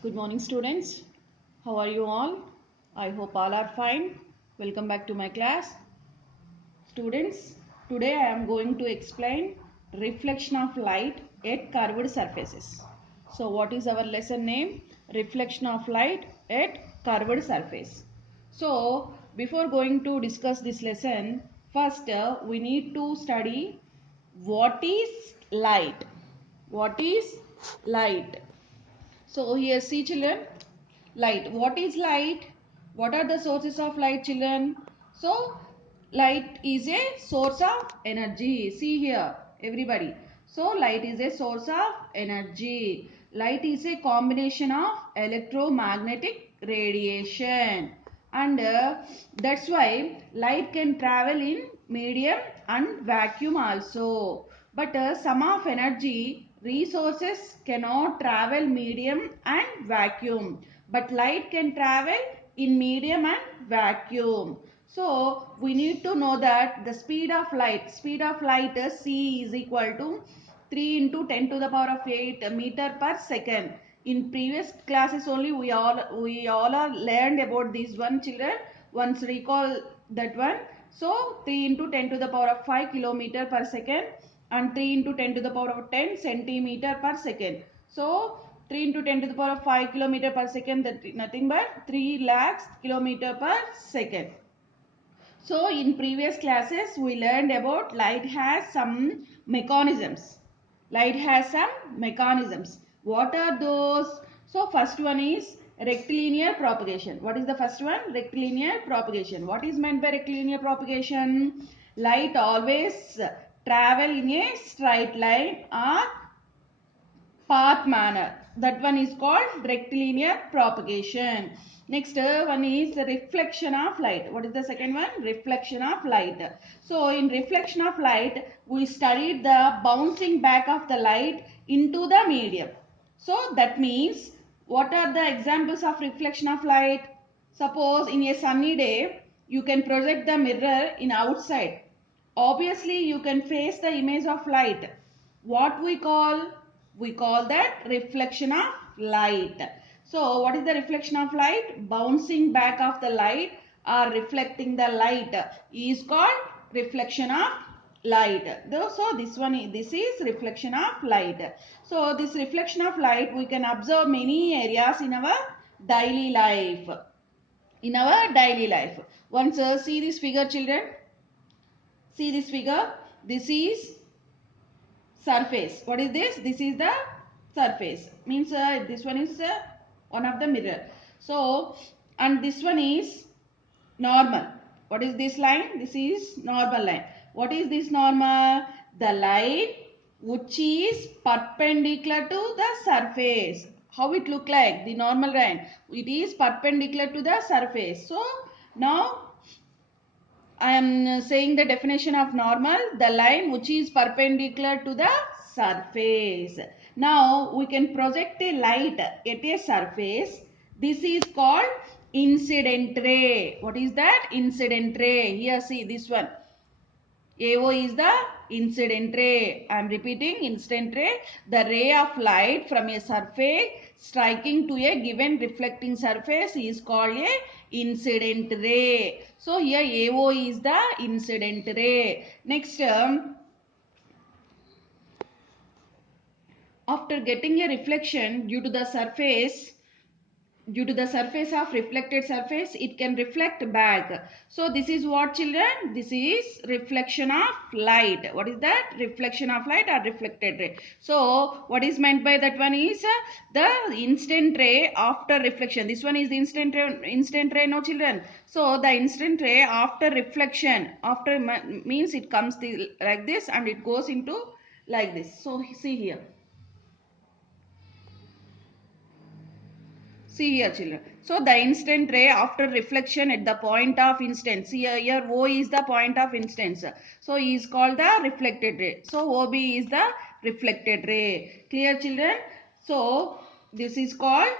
Good morning, students. How are you all? I hope all are fine. Welcome back to my class. Students, today I am going to explain reflection of light at curved surfaces. So, what is our lesson name? Reflection of light at curved surface. So, before going to discuss this lesson, first we need to study what is light. What is light? So here see children, light. What is light? What are the sources of light children? So light is a source of energy. See here everybody. So light is a source of energy. Light is a combination of electromagnetic radiation and that's why light can travel in medium and vacuum also, but some of energy resources cannot travel medium and vacuum, but light can travel in medium and vacuum. So we need to know that the speed of light is c is equal to 3 into 10 to the power of 8 meter per second. In previous classes only we all are learned about this one children. Once recall that one. So 3 into 10 to the power of 5 kilometer per second and 3 into 10 to the power of 10 centimeter per second. So 3 into 10 to the power of 5 kilometer per second, that nothing but 3 lakhs kilometer per second. So in previous classes we learned about light has some mechanisms. Light has some mechanisms. What are those? So first one is rectilinear propagation. What is the first one? Rectilinear propagation. What is meant by rectilinear propagation? Light always travel in a straight line or path manner. That one is called rectilinear propagation. Next one is the reflection of light. What is the second one? Reflection of light. So in reflection of light, we studied the bouncing back of the light into the medium. So that means what are the examples of reflection of light? Suppose in a sunny day, you can project the mirror in outside. Obviously, you can face the image of light. What we call? We call that reflection of light. So what is the reflection of light? Bouncing back of the light or reflecting the light is called reflection of light. So this is reflection of light. So this reflection of light we can observe many areas in our daily life. In our daily life. Once see this figure children. See this figure. This is surface. What is this? This is the surface. Means this one is one of the mirror. So and this one is normal. What is this line? This is normal line. What is this normal? The line which is perpendicular to the surface. How it look like? The normal line. It is perpendicular to the surface. So now I am saying the definition of normal, the line which is perpendicular to the surface. Now we can project a light at a surface. This is called incident ray. What is that? Incident ray. Here see this one. AO is the incident ray. I am repeating incident ray. The ray of light from a surface striking to a given reflecting surface is called a incident ray. So here AO is the incident ray. Next, after getting a reflection due to the surface of reflected surface, it can reflect back. So this is what children? This is reflection of light. What is that? Reflection of light or reflected ray. So what is meant by that one is the instant ray after reflection. This one is the instant ray, no children. So the instant ray after reflection, after means it comes like this and it goes into like this. So see here. See here children. So the instant ray after reflection at the point of instance. Here O is the point of instance. So E is called the reflected ray. So OB is the reflected ray. Clear children? So this is called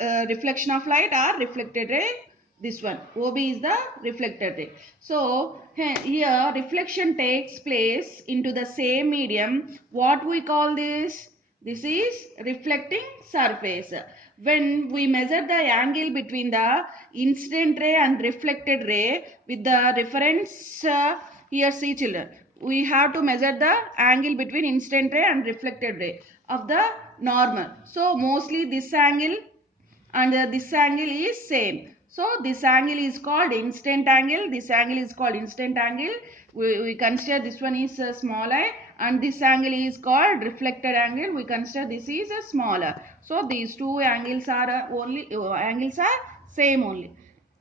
reflection of light or reflected ray. This one OB is the reflected ray. So here reflection takes place into the same medium. What we call this? This is reflecting surface. When we measure the angle between the incident ray and reflected ray with the reference, here see children, we have to measure the angle between incident ray and reflected ray of the normal. So mostly this angle and this angle is same. So this angle is called incident angle. This angle is called incident angle. We consider this one is smaller, and this angle is called reflected angle. We consider this is smaller. So these two angles are angles are same only.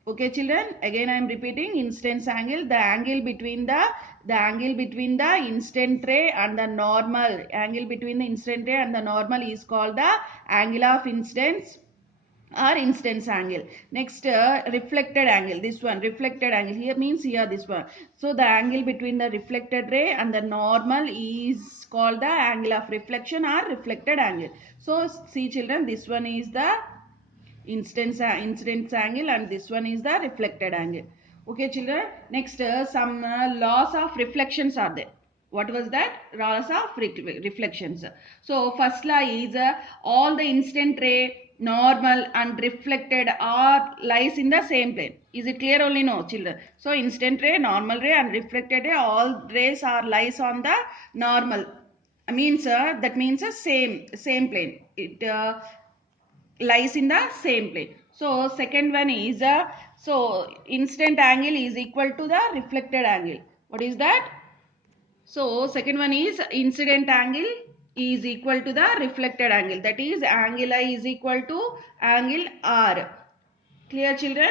Okay children, again I am repeating incidence angle, the angle between the incident ray and the normal, angle between the incident ray and the normal is called the angle of incidence or incidence angle. Next reflected angle, this one reflected angle here means here this one. So the angle between the reflected ray and the normal is called the angle of reflection or reflected angle. So see children, this one is the incidence angle and this one is the reflected angle. Okay children, next some laws of reflections are there. What was that? Laws of reflections. So first law is all the incident ray, normal and reflected are lies in the same plane. Is it clear only? No children. So incident ray, normal ray and reflected ray, all rays are lies on the normal. Means that means a same plane. It lies in the same plane. So second one is so incident angle is equal to the reflected angle. What is that? So second one is incident angle is equal to the reflected angle. That is angle I is equal to angle R. Clear children?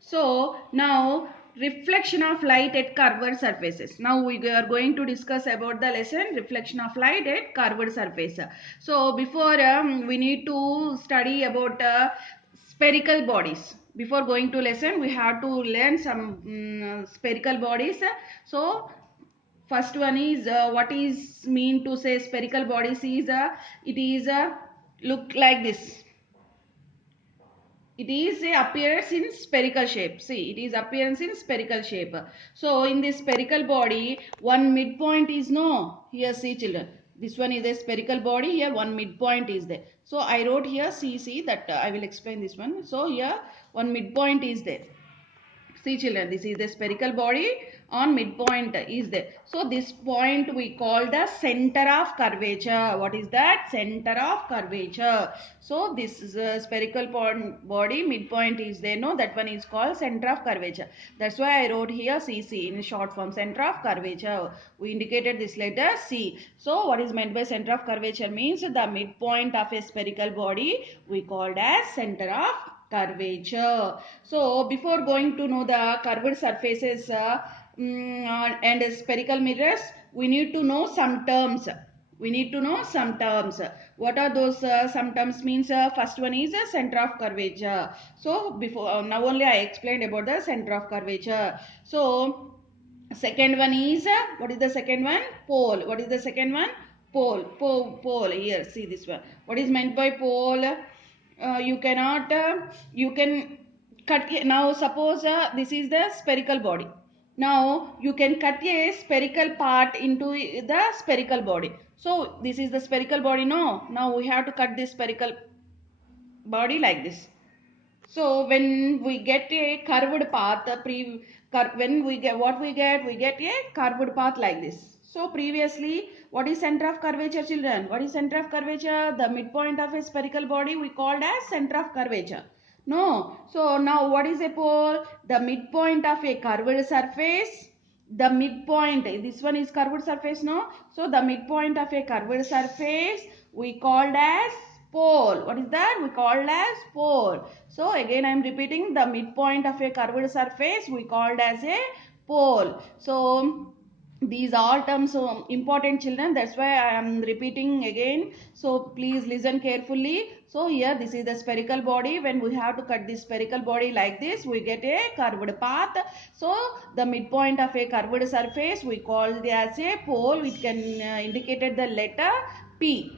So now reflection of light at curved surfaces. Now we are going to discuss about the lesson reflection of light at curved surface. So before we need to study about spherical bodies. Before going to lesson we have to learn some spherical bodies. So first one is what is mean to say spherical bodies is it is look like this. It is a appearance in spherical shape. See, it is appearance in spherical shape. So in this spherical body, one midpoint is no. Here see children. This one is a spherical body. Here one midpoint is there. So I wrote here see that I will explain this one. So here one midpoint is there. See children, this is the spherical body, on midpoint is there. So this point we call the center of curvature. What is that? Center of curvature. So this is a spherical body, midpoint is there. No, that one is called center of curvature. That's why I wrote here CC in short form, center of curvature. We indicated this letter C. So what is meant by center of curvature means the midpoint of a spherical body we called as center of curvature. So before going to know the curved surfaces and spherical mirrors, we need to know some terms. We need to know some terms. What are those some terms means? First one is center of curvature. So before now only I explained about the center of curvature. So second one is what is the second one? Pole. What is the second one? Pole. Here see this one. What is meant by pole? You cannot you can cut now suppose this is the spherical body. Now you can cut a spherical part into the spherical body. So this is the spherical body. No, now we have to cut this spherical body like this. So when we get a curved path, when we get what we get a curved path like this. So previously, what is center of curvature, children? What is center of curvature? The midpoint of a spherical body we called as center of curvature. No. So now what is a pole? The midpoint of a curved surface. The midpoint, this one is curved surface, no? So the midpoint of a curved surface we called as pole. What is that? We called as pole. So again I am repeating, the midpoint of a curved surface we called as a pole. So these all terms so important children, that's why I am repeating again. So please listen carefully. So here this is the spherical body. When we have to cut this spherical body like this, we get a curved path. So the midpoint of a curved surface we call it as a pole, which can indicated the letter P.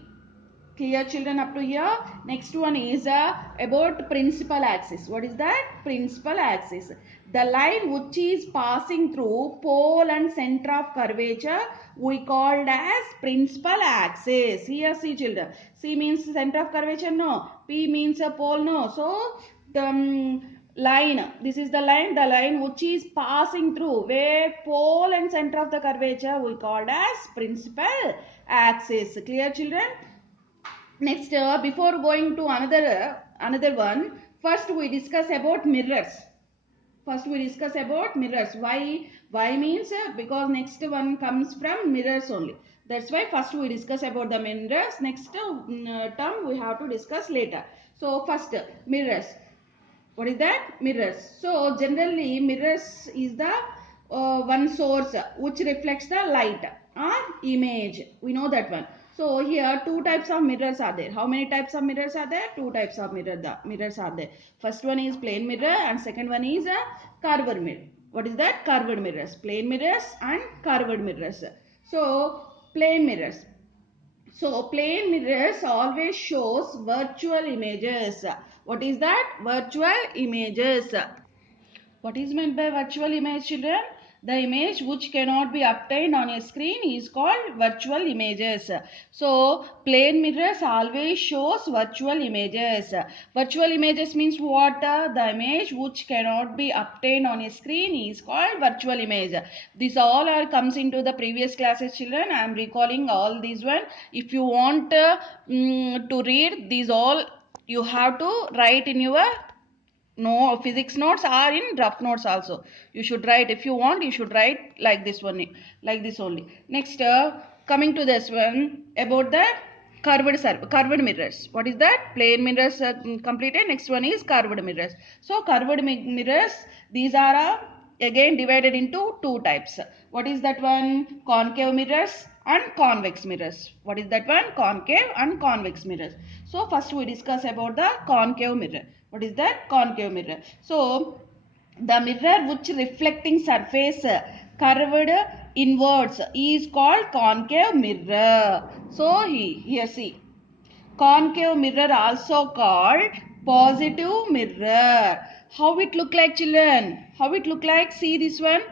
Clear children up to here? Next one is about principal axis. What is that? Principal axis. The line which is passing through pole and center of curvature we called as principal axis. Here see children. C means center of curvature, no. P means a pole, no. So the line, this is the line which is passing through where pole and center of the curvature we called as principal axis. Clear children? Next, before going to another one, first we discuss about mirrors. First we discuss about mirrors. Why means because next one comes from mirrors only. That's why first we discuss about the mirrors. Next term we have to discuss later. So first mirrors. What is that? Mirrors. So generally mirrors is the one source which reflects the light or image. We know that one. So here two types of mirrors are there. How many types of mirrors are there? Two types of mirrors are there. First one is plane mirror and second one is a curved mirror. What is that? Curved mirrors. Plane mirrors and curved mirrors. So plane mirrors. So plane mirrors always shows virtual images. What is that? Virtual images. What is meant by virtual image, children? The image which cannot be obtained on a screen is called virtual images. So, plane mirrors always shows virtual images. Virtual images means what? The image which cannot be obtained on a screen is called virtual image. This all are comes into the previous classes, children. I am recalling all these one. If you want to read these all, you have to write in your no physics notes are in rough notes also. You should write, if you want, you should write like this one, like this only. Next, coming to this one about the curved mirrors. What is that? Plane mirrors completed. Next one is curved mirrors. So curved mirrors, these are again divided into two types. What is that one? Concave mirrors and convex mirrors. What is that one? Concave and convex mirrors. So first we discuss about the concave mirror. What is that? Concave mirror. So the mirror which reflecting surface curved inwards is called concave mirror. So here see, concave mirror also called positive mirror. How it look like, children? How it look like? See this one.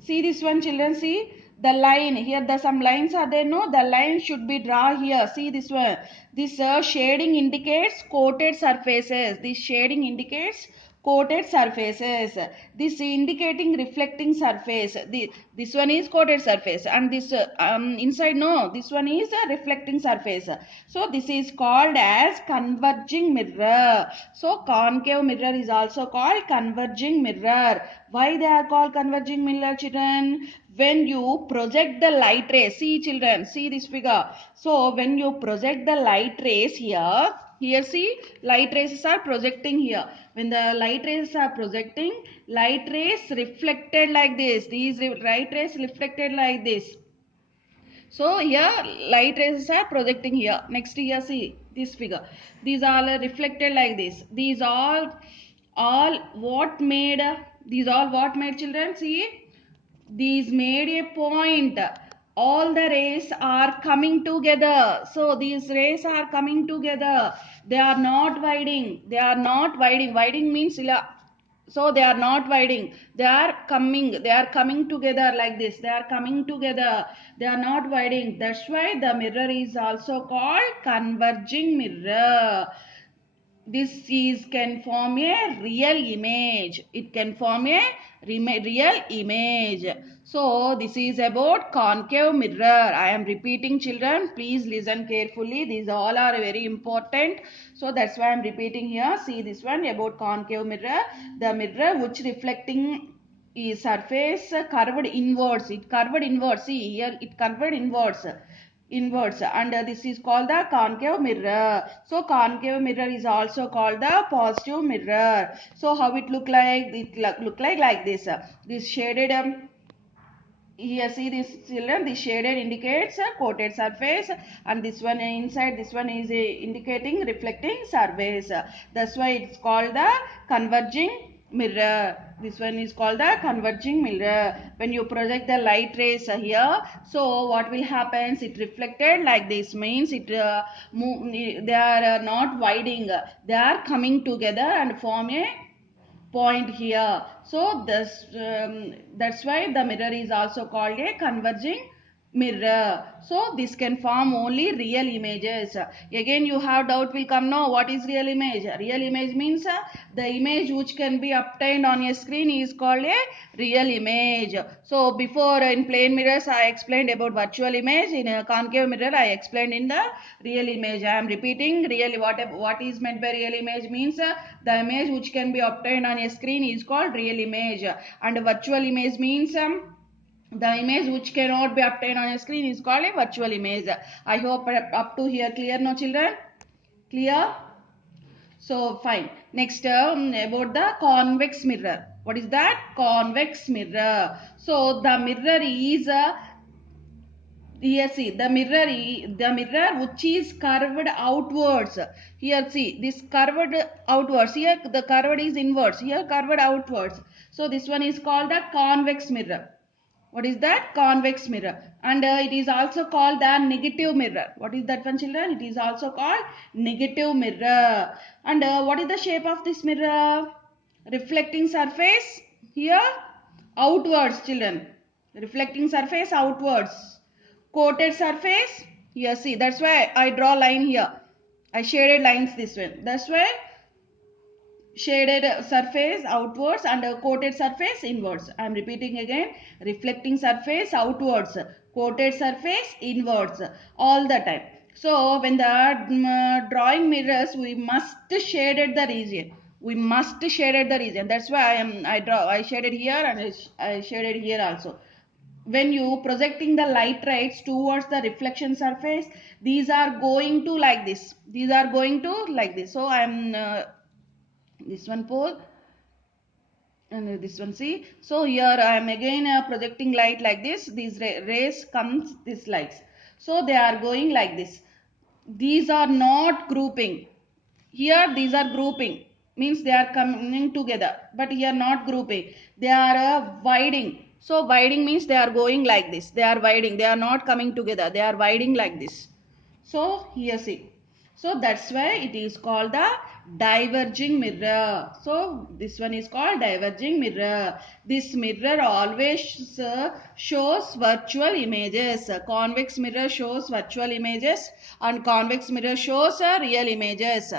See this one, children. See the line here. The some lines are there. No, the line should be draw here. See this one. This shading indicates coated surfaces. This shading indicates coated surfaces. This indicating reflecting surface. This one is coated surface, and this inside, no, this one is a reflecting surface. So this is called as converging mirror. So concave mirror is also called converging mirror. Why they are called converging mirror, children? When you project the light rays, see children, see this figure. So when you project the light rays here see light rays are projecting here. When the light rays are projecting, light rays reflected like this. These light rays reflected like this. So here light rays are projecting here. Next here see this figure. These are reflected like this. These all what made? These all what made, children? See. These made a point. All the rays are coming together. So these rays are coming together. They are not widening. They are not widening. Widening means so they are not widening. They are coming together like this. They are coming together. They are not widening. That's why the mirror is also called converging mirror. This is can form a real image. It can form a real image. So this is about concave mirror. I am repeating, children. Please listen carefully. These all are very important. So that's why I am repeating here. See this one about concave mirror. The mirror which reflecting is surface curved inwards. It curved inwards. See here it curved inwards, and this is called the concave mirror. So concave mirror is also called the positive mirror. So how it look like? It look like this. This shaded here see this, children, this shaded indicates a coated surface, and this one inside, this one is indicating reflecting surface. That's why it's called the converging mirror. This one is called the converging mirror. When you project the light rays here, so what will happen? It reflected like this, means it they are not widening, they are coming together and form a point here. So this that's why the mirror is also called a converging mirror. So this can form only real images. Again you have doubt will come, no, what is real image? Real image means the image which can be obtained on a screen is called a real image. So before in plane mirrors I explained about virtual image, in a concave mirror I explained in the real image. I am repeating, really what is meant by real image means the image which can be obtained on a screen is called real image, and virtual image means the image which cannot be obtained on a screen is called a virtual image. I hope up to here clear, no children? Clear? So fine. Next about the convex mirror. What is that? Convex mirror. So the mirror is here see the mirror which is curved outwards. Here see this curved outwards. Here the curved is inwards. Here curved outwards. So this one is called the convex mirror. What is that? Convex mirror. And it is also called the negative mirror. What is that one, children? It is also called negative mirror. And what is the shape of this mirror? Reflecting surface here outwards, children. Reflecting surface outwards. Coated surface here, see, that's why I draw line here. I shaded lines this way. That's why shaded surface outwards and coated surface inwards. I am repeating again, reflecting surface outwards, coated surface inwards, all the time. So when the drawing mirrors, we must shaded the region. We must shaded the region. That's why I shaded here and I shaded here also. When you projecting the light rays towards the reflection surface, these are going to like this. These are going to like this. So I am this one pole and this one, see. So here I am again projecting light like this. These rays comes this lights. So they are going like this. These are not grouping. Here these are grouping, means they are coming together, but here not grouping. They are widening. So widening means they are going like this. They are widening. They are not coming together. They are widening like this. So here see. So that's why it is called the diverging mirror. So this one is called diverging mirror. This mirror always shows virtual images. Convex mirror shows virtual images and convex mirror shows real images.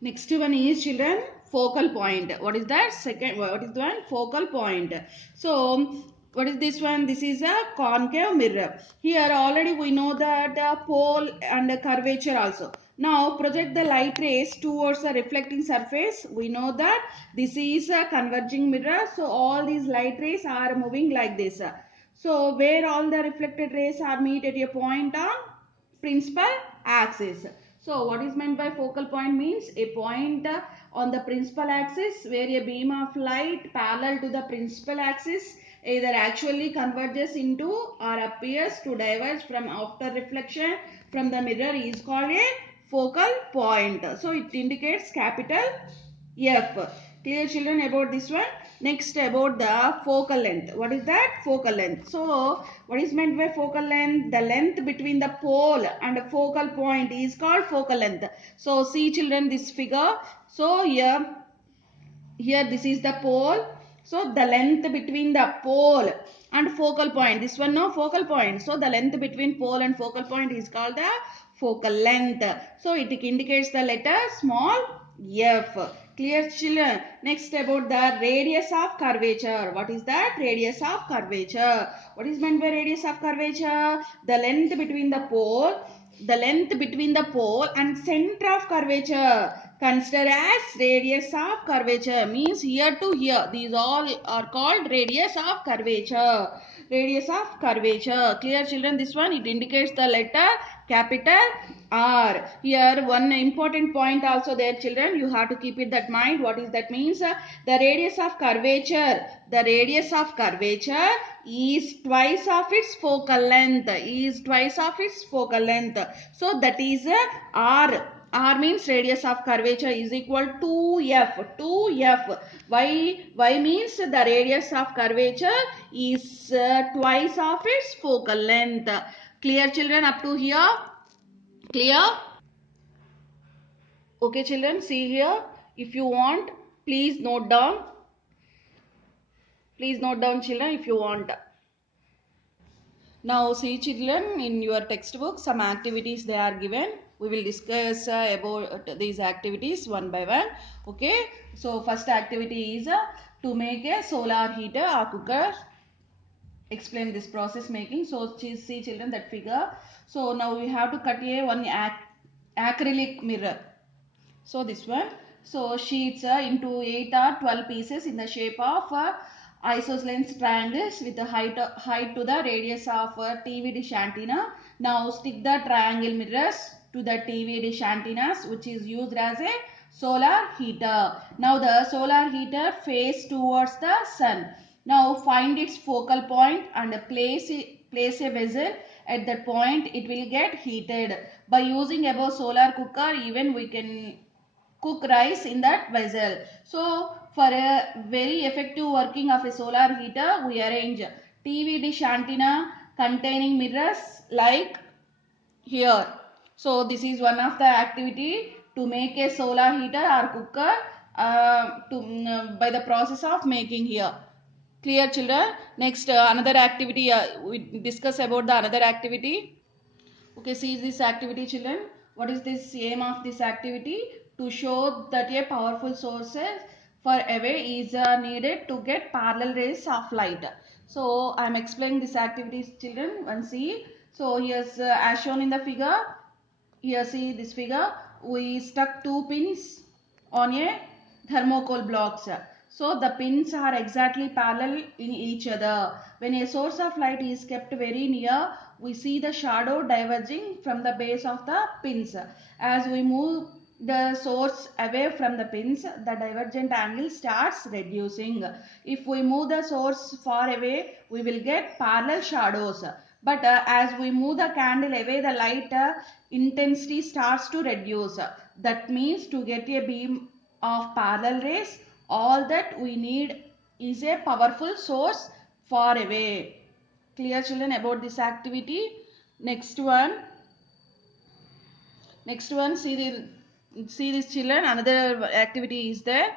Next one is, children, focal point. What is that? Second, what is the one? Focal point. So what is this one? This is a concave mirror. Here already we know that the pole and the curvature also. Now project the light rays towards the reflecting surface. We know that this is a converging mirror. So all these light rays are moving like this. So where all the reflected rays are meet at a point on principal axis. So what is meant by focal point means a point on the principal axis where a beam of light parallel to the principal axis either actually converges into or appears to diverge from after reflection from the mirror is called a focal point. So it indicates capital F. Clear, children, about this one? Next, about the focal length. What is that? Focal length. So what is meant by focal length? The length between the pole and the focal point is called focal length. So see, children, this figure. So here this is the pole. So the length between the pole and focal point, this one, no, focal point. So the length between pole and focal point is called the focal length. So it indicates the letter small f. Clear, children? Next, about the radius of curvature. What is that? Radius of curvature. What is meant by radius of curvature? The length between the pole, and center of curvature. Consider as radius of curvature, means here to here. These all are called radius of curvature. Radius of curvature. Clear, children? This one, it indicates the letter capital R. Here one important point also there, children. You have to keep it that mind. What is that means? The radius of curvature. The radius of curvature is twice of its focal length. Is twice of its focal length. So that is R. R means radius of curvature is equal to F. 2F. Why means the radius of curvature is twice of its focal length. Clear children up to here? Clear? Okay children, see here. If you want, please note down. Please note down children if you want. Now see children, in your textbook some activities they are given. We will discuss about these activities one by one. Okay. So first activity is to make a solar heater or cooker. Explain this process making. So see children that figure. So now we have to cut a one acrylic mirror. So this one. So sheets into 8 or 12 pieces in the shape of isosceles triangles with the height to the radius of TV dish antenna. Now stick the triangle mirrors to the TV dish antennas, which is used as a solar heater. Now the solar heater face towards the sun. Now find its focal point and place a vessel at that point. It will get heated. By using above solar cooker, even we can cook rice in that vessel. So for a very effective working of a solar heater, we arrange TV dish antenna containing mirrors like here. So this is one of the activity to make a solar heater or cooker by the process of making here. Clear children? Next another activity, we discuss about the another activity. Okay, see this activity children. What is this aim of this activity? To show that a powerful sources for array is needed to get parallel rays of light. So I am explaining this activity children. One see. So here's as shown in the figure. Here see this figure. We stuck two pins on a thermocol blocks. So the pins are exactly parallel in each other. When a source of light is kept very near, we see the shadow diverging from the base of the pins. As we move the source away from the pins, the divergent angle starts reducing. If we move the source far away, we will get parallel shadows. But as we move the candle away, the light intensity starts to reduce. That means to get a beam of parallel rays, all that we need is a powerful source far away. Clear children about this activity? Next one. Next one, see this children, another activity is there.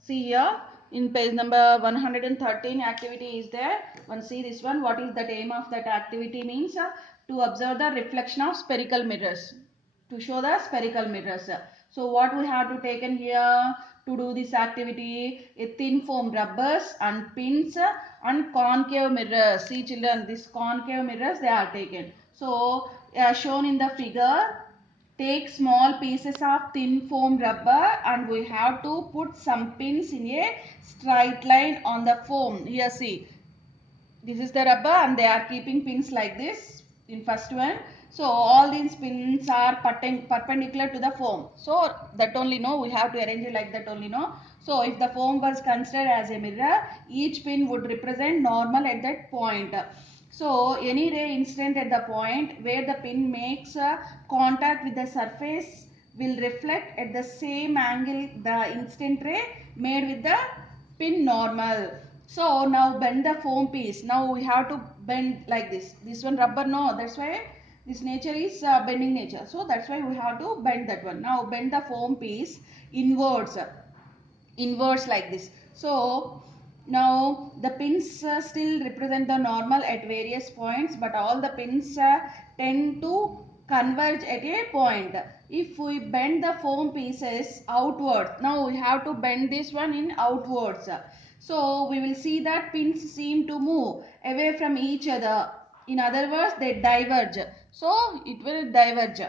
See here in page number 113 activity is there. One see this one. What is the aim of that activity means to observe the reflection of spherical mirrors. To show the spherical mirrors. So what we have to take in here to do this activity? A thin foam rubbers and pins and concave mirrors. See children, this concave mirrors they are taken. So shown in the figure, take small pieces of thin foam rubber and we have to put some pins in a straight line on the foam. Here see, this is the rubber and they are keeping pins like this in first one. So all these pins are perpendicular to the foam. So that only no, we have to arrange it like that only no. So if the foam was considered as a mirror, each pin would represent normal at that point. So any ray incident at the point where the pin makes contact with the surface will reflect at the same angle the incident ray made with the pin normal. So now bend the foam piece. Now we have to bend like this. This one rubber no, that's why this nature is bending nature. So that's why we have to bend that one. Now bend the foam piece inwards like this. So now the pins still represent the normal at various points, but all the pins tend to converge at a point. If we bend the foam pieces outwards, now we have to bend this one in outwards. So we will see that pins seem to move away from each other. In other words, they diverge. So it will diverge.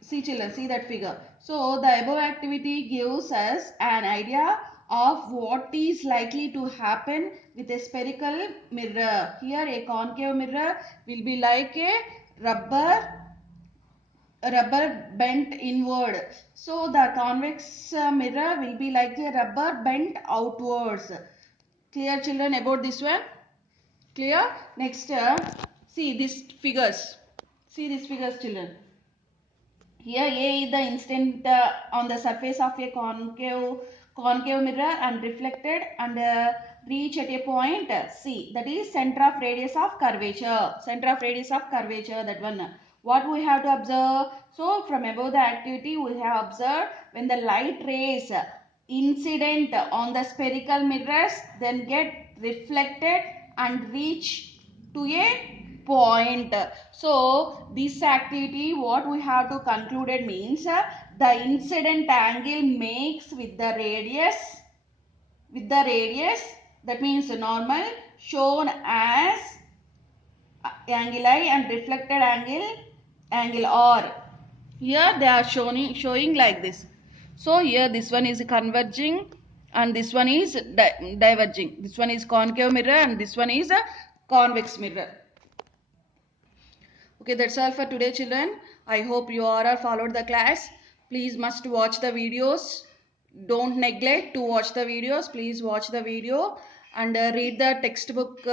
See children, see that figure. So the above activity gives us an idea of what is likely to happen with a spherical mirror. Here a concave mirror will be like a rubber bent inward. So the convex mirror will be like a rubber bent outwards. Clear children about this one? Clear? Next see these figures. See these figures children. Here A is the instant on the surface of a concave mirror and reflected and reach at a point C, that is center of radius of curvature. Center of radius of curvature, that one. What we have to observe? So from above the activity we have observed when the light rays incident on the spherical mirrors then get reflected and reach to a point. So this activity what we have to concluded means the incident angle makes with the radius that means normal shown as angle I and reflected angle R. Here they are showing like this. So here this one is converging and this one is diverging. This one is concave mirror and this one is a convex mirror. Okay, that's all for today, children. I hope you all followed the class. Please must watch the videos. Don't neglect to watch the videos. Please watch the video and read the textbook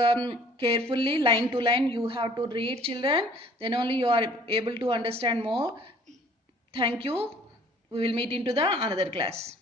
carefully, line to line. You have to read, children. Then only you are able to understand more. Thank you. We will meet into the another class.